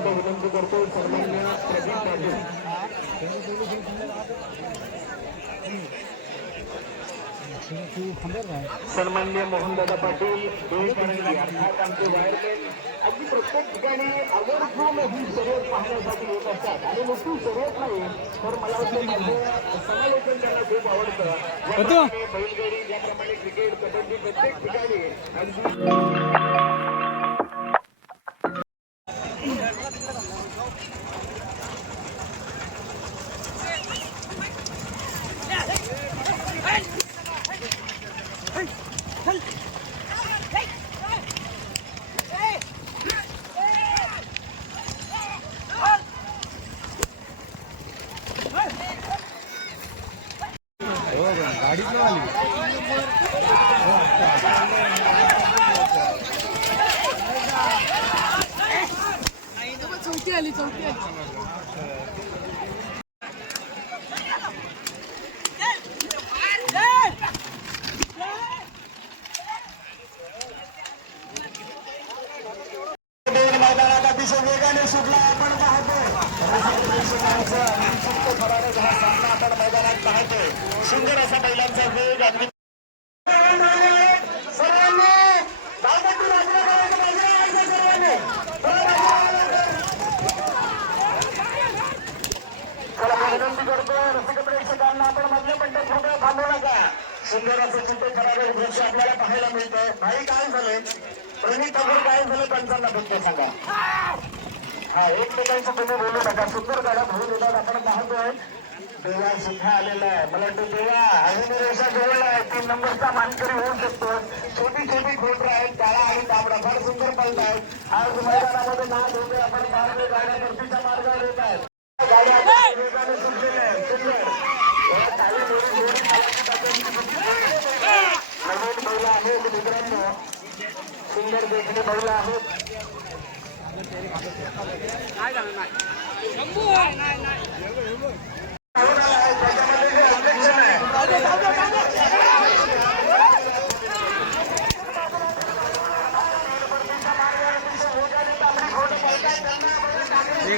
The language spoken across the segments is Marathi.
मिनिटं विनंती करतो सन्मान्य प्रदीप राजू सन्मान्य मोहनदादा पाटील बेळकरंजी अर्थात आमचे वायरमॅन अगदी प्रत्येक ठिकाणी आवर्जून ही शर्यत पाहण्यासाठी येत असतात आणि नुसती शर्यत नाही तर मला वाटतं माझं समालोचन त्यांना खूप आवडतं. ज्याप्रमाणे बैलगाडी ज्याप्रमाणे क्रिकेट कबड्डी प्रत्येक ठिकाणी अगदी चौकी आली मैदानात अतिशय वेगाने सुटला आपण पाहतोय हा सामना आपण मैदानात पाहतोय. सुंदर असा बैलांचा वेग अगदी विनंती करतो रसिक प्रेक्षकांना आपण मधल्या पंचायत कृपया थांबू नका. सुंदर असं चित्र ठराविक दृश्य आपल्याला पाहायला मिळतं. भाई काय झालंय प्रणित ठाकूर काय झालं पंचांना फक्त सांगा. हा एकमेकांचं तुम्ही बोलू नका. सुंदर गाड्या धावून येतात आपण पाहतोय. देवा सुद्धा आलेला आहे. मला वाटतं देवा अजून रेषा जवळ आहे. 3 नंबरचा मानकरी होऊ शकतो. छोटी छोटी खोट आहेत काळा आणि तांबडा फार सुंदर पळतायत. आज मैदानामध्ये नाद होते आपण पाहतोय गाड्या भरतीच्या मार्गावर येत आहेत. गाड्या वेगाने सुटलेल्या आहेत. सुंदर नवीन बैल आहेत मित्रांनो. सुंदर देखणी बैल आहेत. त्याच्यामध्ये जे अध्यक्ष आहे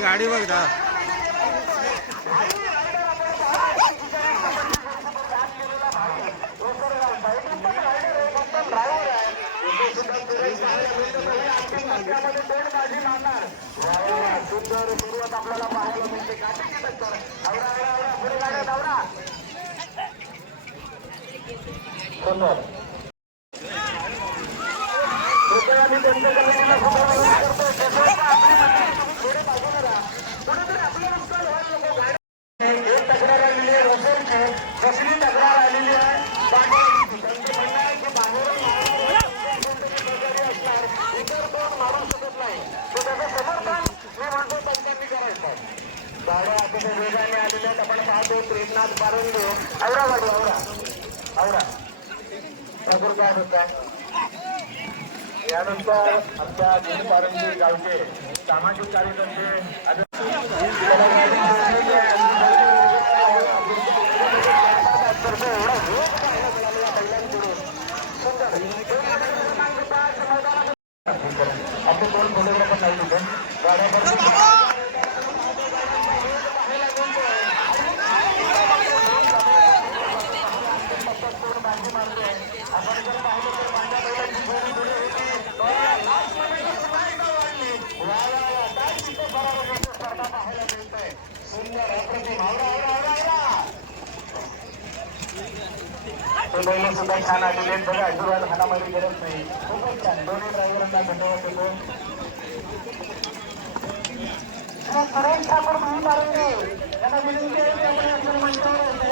गाडी बघ दा सुंदर सुरुवात आपल्याला पाहायला मिळते. काटेची टक्कर पुढे गाड्या धावरा सुंदर कृपया मी त्यांच्या कमिटीला करतो. थोडे बाजूला राहा. कुठेतरी आपलं नुकसान व्हायला नको. गाडी एक तक्रार आलेली आहे रसोईची. कसली तक्रार आलेली आहे त्यांचं म्हणणं आहे की बाहेरून असणार इतर कोण मारू शकत नाही. तर त्याचं समर्थन मी म्हणतो पंचांनी करायचं. गाड्या अतिशय वेगाने आलेल्या आहेत आपण पाहतो. प्रेमनाथ पारंगे आवरा गाडी आवरा ठाकूर काय होता. यानंतर आमच्या दोन पारंगे गावचे सामाजिक कार्यकर्ते आपले 2 फोटोग्राफर नाही तिथे गाड्या आपण जर पाहिलं तर माझ्या बैलांची जोडी पुढे होती. स्पर्धा पाहायला मिळतंय. सुंदर अप्रतिम ते बैल सुद्धा छान आलेले आहेत बघा. आशीर्वाद हाणामध्ये गरज नाही. खूपच छान. दोन्ही ड्रायव्हरांना धन्यवाद देतो. सुरेश ठाकूर म्हणून पारंगे यांना विनंती आहे की आपण आपल्या मंचावर होते.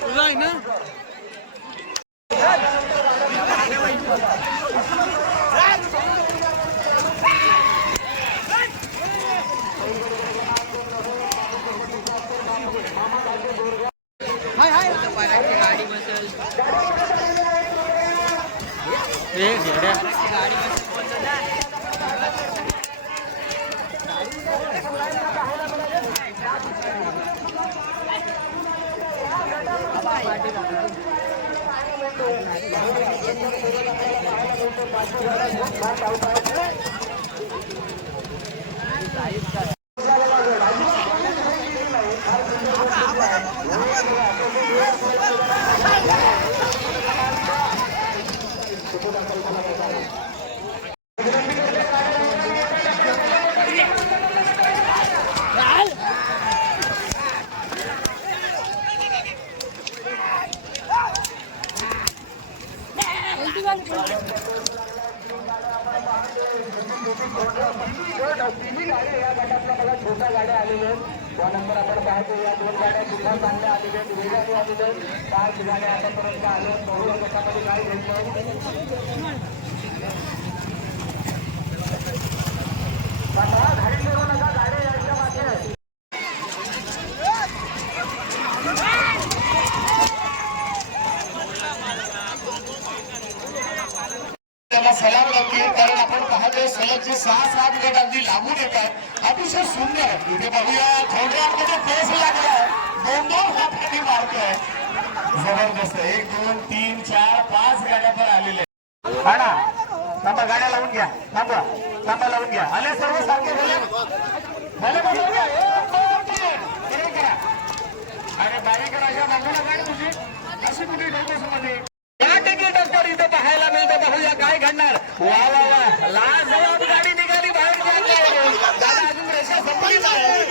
तुझा आहे ना गाडी बसेल छोट्या गाड्या आलेल्या आहेत. त्यानंतर आपण पाहतो या 2 गाड्या सुद्धा चांगल्या आलेल्या आहेत, वेगाने आलेल्या आहेत. 5 गाड्या आतापर्यंत आल्या. बहुया गटामध्ये काय घडलं घाडी करू नका, गाड्या यायच्या मागे आहे. त्याला सलाम लावते, कारण आपण पाहतोय सलगचे 6-7 गट अगदी लागून येतात. अतिशय सुंदर इथे बघूया थोड्यामध्ये फेस लागलाय, 2-2 हातांनी मारतोय. जबरदस्त 1 2 3 4 5 गाड्या पण आलेल्या आहेत. हा ना, थांबा गाड्या लावून घ्या, थांबा लावून घ्या. आले सर्व सारखे झाले बसवून घ्या. 1 2 3 करा. अरे बारीकर अशा बाजूला गाडी तुझी अशी कुठे मध्ये इथं पाहायला मिळतं. पाहूया काय घडणार. वा वा वा, लाजवाब गाडी निघाली बाहेर. दादा अजून रेषा संपली नाही.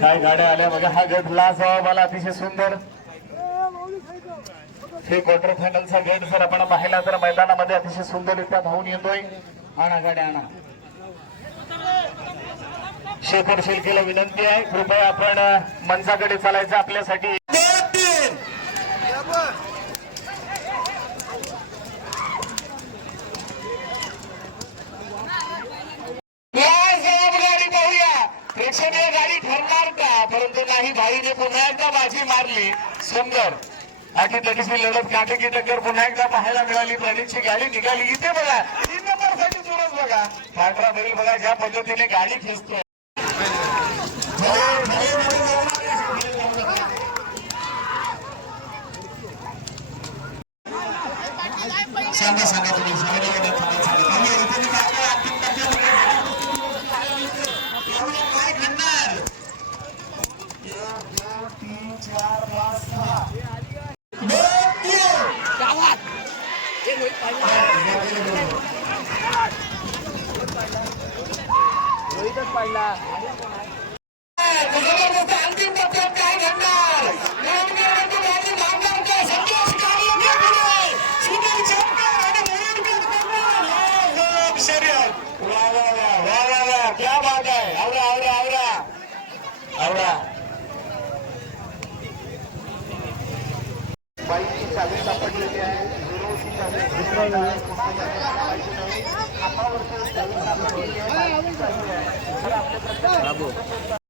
काय गाड्या आल्या बघा. हा गट लाजवाब आला, अतिशय सुंदर. हे क्वार्टर फायनलचा गट जर आपण पाहिला तर मैदानामध्ये अतिशय सुंदररित्या धावून येतोय. आणा गाड्या आणा. शेखर शेलकेला विनंती आहे, कृपया आपण मंचाकडे चालायचं आपल्यासाठी. गाडी पाहूया, प्रेक्षणीय गाडी ठरणार का, परंतु नाही, भाईने पुन्हा एकदा बाजी मारली. सुंदर अटीतटीची लढत, काटेकी टक्कर पुन्हा एकदा पाहायला मिळाली. प्रणीतची गाडी निघाली. इथे बघा 3 नंबरसाठी चुरस बघा. पांढरा बैल बघा ज्या पद्धतीने गाडी खेचतोय. सांगा तुम्ही काय घडणार. 1 2 3 4 5 6 रोहितच पडला. अंतिम टप्प्यात काय घडणार. क्या बात आहे. आवरा बाईची चावी सापडलेली आहे. हातावरती चावी सापडलेली आहे.